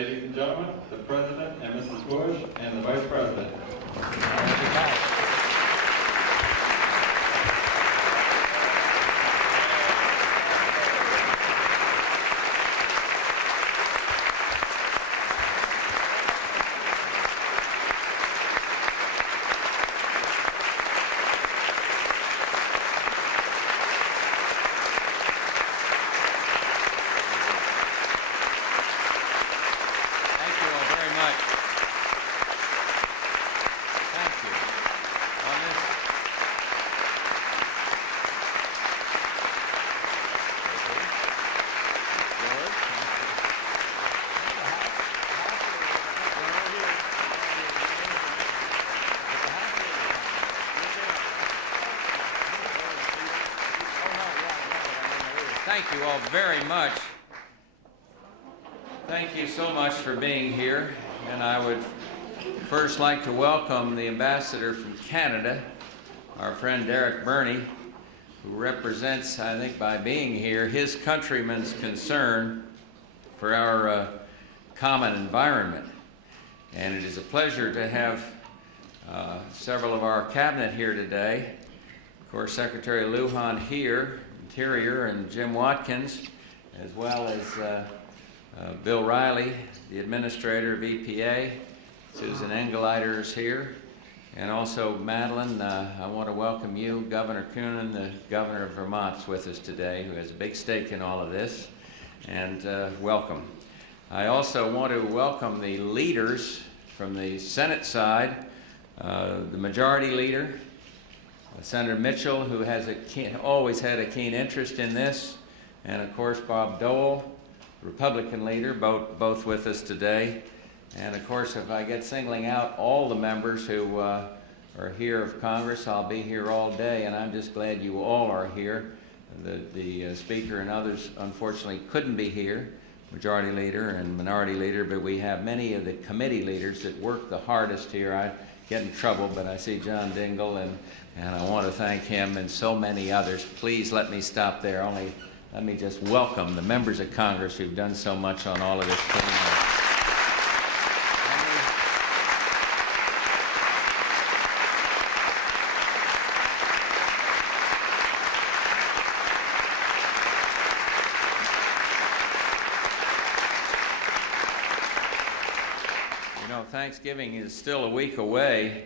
ladies and gentlemen, the President and Mrs. Bush and the Vice President. Thank you all very much. Thank you so much for being here. And I would first like to welcome the ambassador from Canada, our friend Derek Burney, who represents, I think by being here, his countrymen's concern for our common environment. And it is a pleasure to have several of our cabinet here today. Of course, Secretary Lujan here, Interior, and Jim Watkins, as well as Bill Riley, the Administrator of EPA. Susan Engelleiter is here. And also Madeline, I want to welcome you. Governor Coonan, the Governor of Vermont, is with us today, who has a big stake in all of this. And welcome. I also want to welcome the leaders from the Senate side, the Majority Leader, Senator Mitchell, who has always had a keen interest in this, and of course Bob Dole, Republican leader, both with us today. And of course, if I get singling out all the members who are here of Congress, I'll be here all day, and I'm just glad you all are here. The Speaker and others unfortunately couldn't be here, Majority Leader and Minority Leader, but we have many of the committee leaders that work the hardest here. I get in trouble, but I see John Dingell, and I want to thank him and so many others. Please let me stop there. Only let me just welcome the members of Congress who've done so much on all of this clean air. Thanksgiving is still a week away,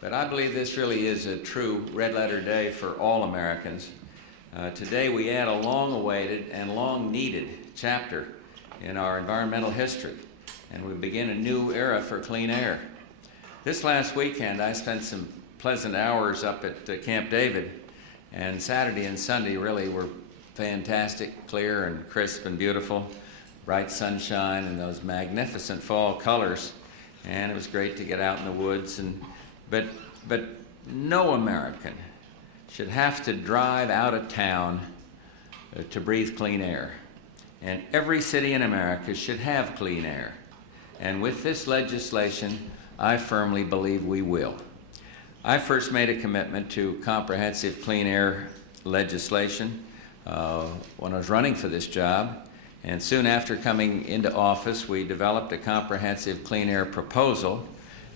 but I believe this really is a true red letter day for all Americans. Today we add a long-awaited and long-needed chapter in our environmental history, and we begin a new era for clean air. This last weekend I spent some pleasant hours up at Camp David, and Saturday and Sunday really were fantastic, clear and crisp and beautiful, bright sunshine and those magnificent fall colors. And it was great to get out in the woods. But no American should have to drive out of town to breathe clean air. And every city in America should have clean air. And with this legislation, I firmly believe we will. I first made a commitment to comprehensive clean air legislation when I was running for this job. And soon after coming into office, we developed a comprehensive clean air proposal.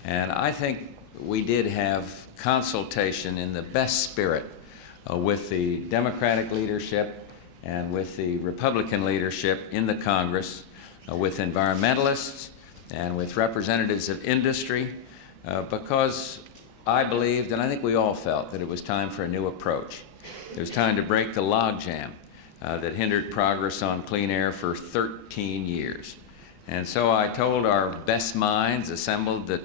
And I think we did have consultation in the best spirit with the Democratic leadership and with the Republican leadership in the Congress, with environmentalists and with representatives of industry, because I believed, and I think we all felt, that it was time for a new approach. It was time to break the logjam that hindered progress on clean air for 13 years. And so I told our best minds assembled that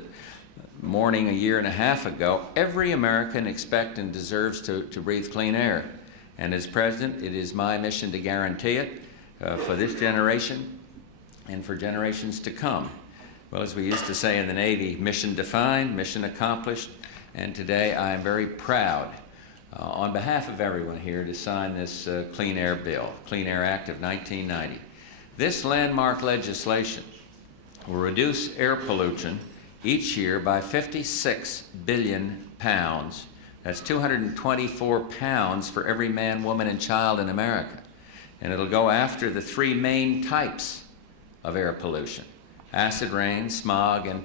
morning a year and a half ago, every American expects and deserves to breathe clean air. And as President, it is my mission to guarantee it for this generation and for generations to come. Well, as we used to say in the Navy, mission defined, mission accomplished, and today I am very proud on behalf of everyone here to sign this Clean Air Bill, Clean Air Act of 1990. This landmark legislation will reduce air pollution each year by 56 billion pounds. That's 224 pounds for every man, woman, and child in America. And it'll go after the three main types of air pollution. acid rain, smog, and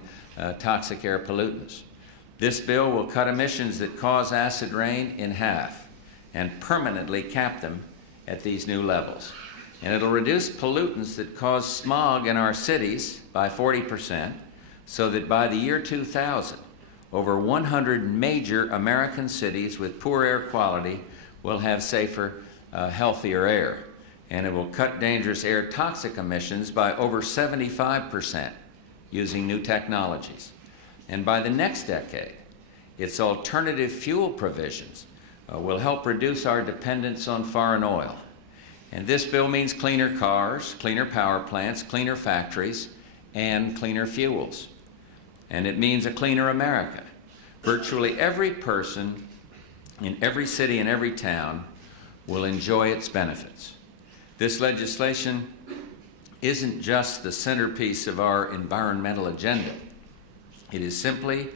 toxic air pollutants. This bill will cut emissions that cause acid rain in half and permanently cap them at these new levels. And it'll reduce pollutants that cause smog in our cities by 40%, so that by the year 2000, over 100 major American cities with poor air quality will have safer, healthier air. And it will cut dangerous air toxic emissions by over 75% using new technologies. And by the next decade, its alternative fuel provisions will help reduce our dependence on foreign oil. And this bill means cleaner cars, cleaner power plants, cleaner factories, and cleaner fuels. And it means a cleaner America. Virtually every person in every city and every town will enjoy its benefits. This legislation isn't just the centerpiece of our environmental agenda. It is simply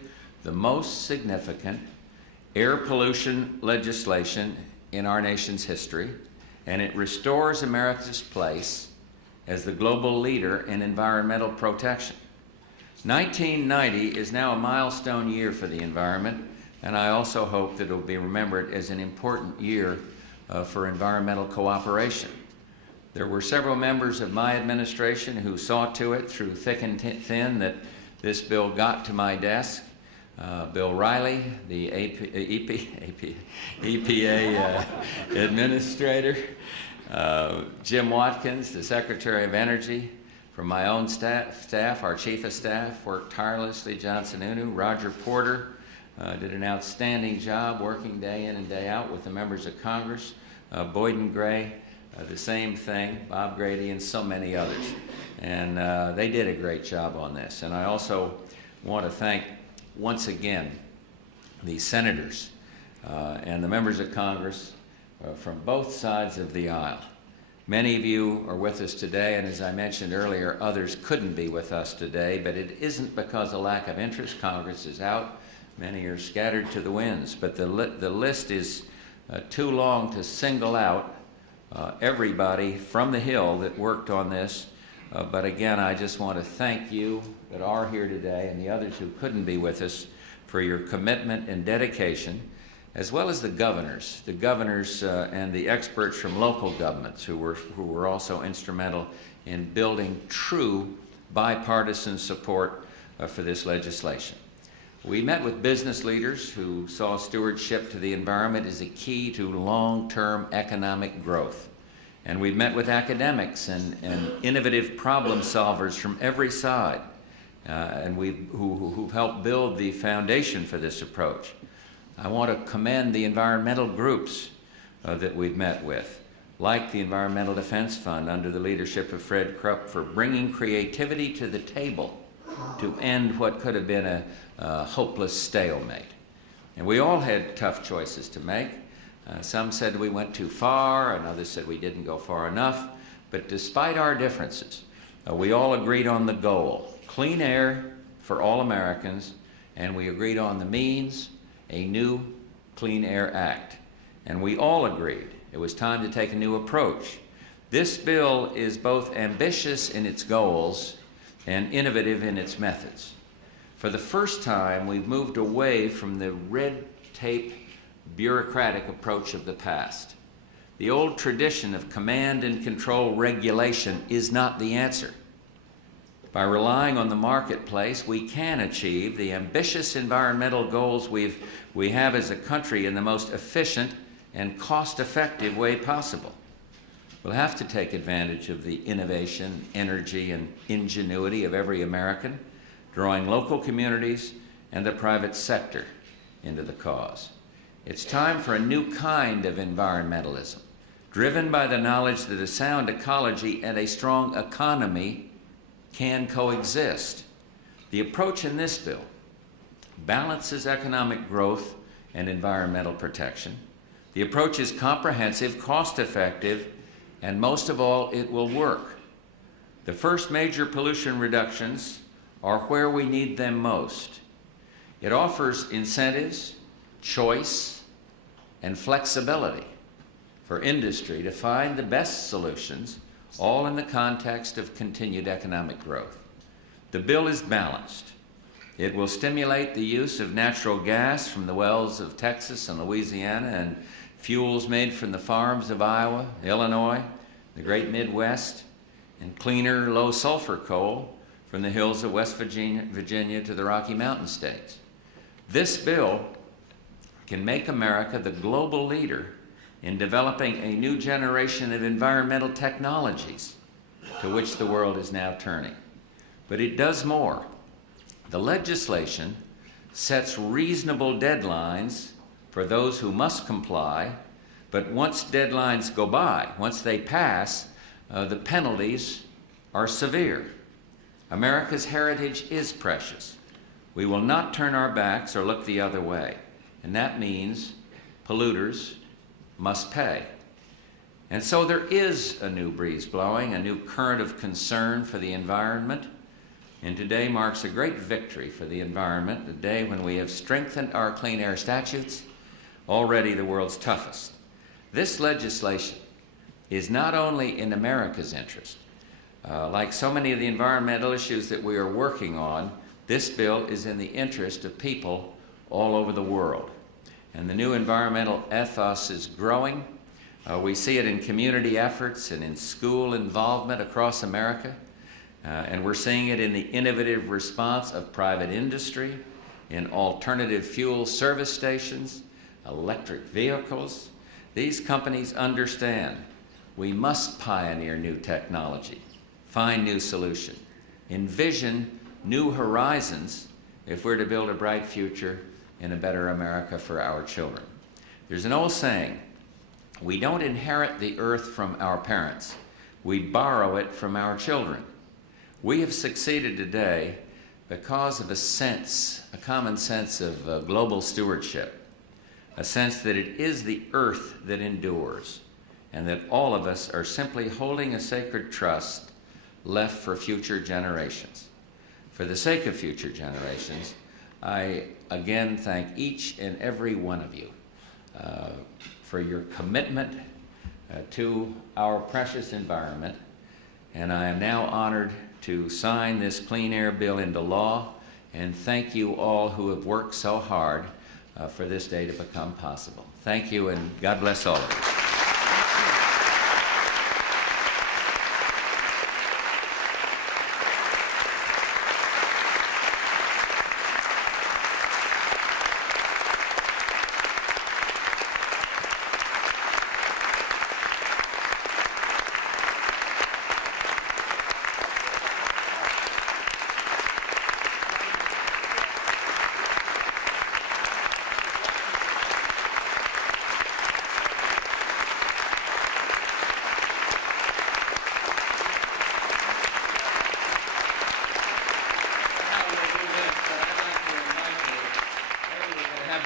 the most significant air pollution legislation in our nation's history, and it restores America's place as the global leader in environmental protection. 1990 is now a milestone year for the environment, and I also hope that it will be remembered as an important year for environmental cooperation. There were several members of my administration who saw to it through thick and thin that this bill got to my desk. Bill Riley, the EPA administrator, Jim Watkins, the Secretary of Energy, from my own staff, our Chief of Staff, worked tirelessly, John Sununu, Roger Porter did an outstanding job working day in and day out with the members of Congress, Boyden Gray, the same thing, Bob Grady, and so many others. And they did a great job on this. And I also want to thank, once again, the senators and the members of Congress from both sides of the aisle. Many of you are with us today, and as I mentioned earlier, others couldn't be with us today, but it isn't because of lack of interest. Congress is out. Many are scattered to the winds, but the list is too long to single out everybody from the Hill that worked on this. But again, I just want to thank you that are here today and the others who couldn't be with us for your commitment and dedication, as well as the governors and the experts from local governments who were also instrumental in building true bipartisan support for this legislation. We met with business leaders who saw stewardship to the environment as a key to long-term economic growth. And we've met with academics and innovative problem solvers from every side, and who've helped build the foundation for this approach. I want to commend the environmental groups that we've met with, like the Environmental Defense Fund under the leadership of Fred Krupp, for bringing creativity to the table to end what could have been a hopeless stalemate. And we all had tough choices to make. Some said we went too far, and others said we didn't go far enough. But despite our differences, we all agreed on the goal: clean air for all Americans, and we agreed on the means: a new Clean Air Act. And we all agreed it was time to take a new approach. This bill is both ambitious in its goals and innovative in its methods. For the first time, we've moved away from the red tape, bureaucratic approach of the past. The old tradition of command and control regulation is not the answer. By relying on the marketplace, we can achieve the ambitious environmental goals we have as a country in the most efficient and cost-effective way possible. We'll have to take advantage of the innovation, energy, and ingenuity of every American, drawing local communities and the private sector into the cause. It's time for a new kind of environmentalism, driven by the knowledge that a sound ecology and a strong economy can coexist. The approach in this bill balances economic growth and environmental protection. The approach is comprehensive, cost-effective, and most of all, it will work. The first major pollution reductions are where we need them most. It offers incentives, choice, and flexibility for industry to find the best solutions, all in the context of continued economic growth. The bill is balanced. It will stimulate the use of natural gas from the wells of Texas and Louisiana and fuels made from the farms of Iowa, Illinois, the great Midwest, and cleaner, low-sulfur coal from the hills of West Virginia to the Rocky Mountain states. This bill can make America the global leader in developing a new generation of environmental technologies to which the world is now turning. But it does more. The legislation sets reasonable deadlines for those who must comply, but once deadlines go by, once they pass, the penalties are severe. America's heritage is precious. We will not turn our backs or look the other way, and that means polluters must pay. And so there is a new breeze blowing, a new current of concern for the environment, and today marks a great victory for the environment, the day when we have strengthened our clean air statutes, already the world's toughest. This legislation is not only in America's interest. Like so many of the environmental issues that we are working on, this bill is in the interest of people all over the world. And the new environmental ethos is growing. We see it in community efforts and in school involvement across America. And we're seeing it in the innovative response of private industry, in alternative fuel service stations, electric vehicles. These companies understand we must pioneer new technology, find new solutions, envision new horizons if we're to build a bright future in a better America for our children. There's an old saying, we don't inherit the earth from our parents, we borrow it from our children. We have succeeded today because of a common sense of global stewardship, a sense that it is the earth that endures, and that all of us are simply holding a sacred trust left for future generations. For the sake of future generations, I again thank each and every one of you for your commitment to our precious environment, and I am now honored to sign this clean air bill into law, and thank you all who have worked so hard for this day to become possible. Thank you, and God bless all of you.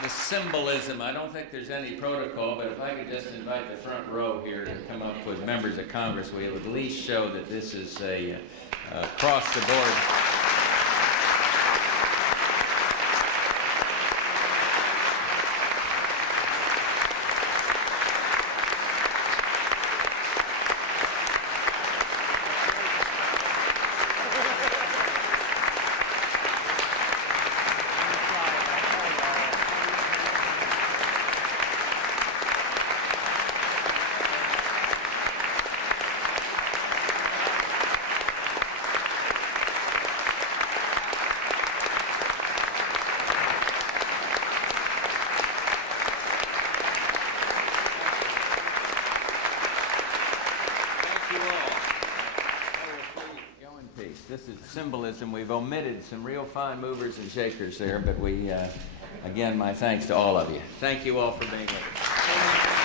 Symbolism. I don't think there's any protocol, but if I could just invite the front row here to come up with members of Congress, we'll at least show that this is a across the board. This is symbolism. We've omitted some real fine movers and shakers there, but again, my thanks to all of you. Thank you all for being with us.